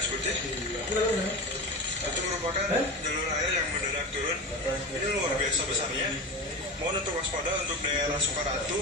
garis putih. Itu merupakan jalur air yang mendadak turun. Ini luar biasa besarnya. Mohon untuk waspada untuk daerah Sukaratu.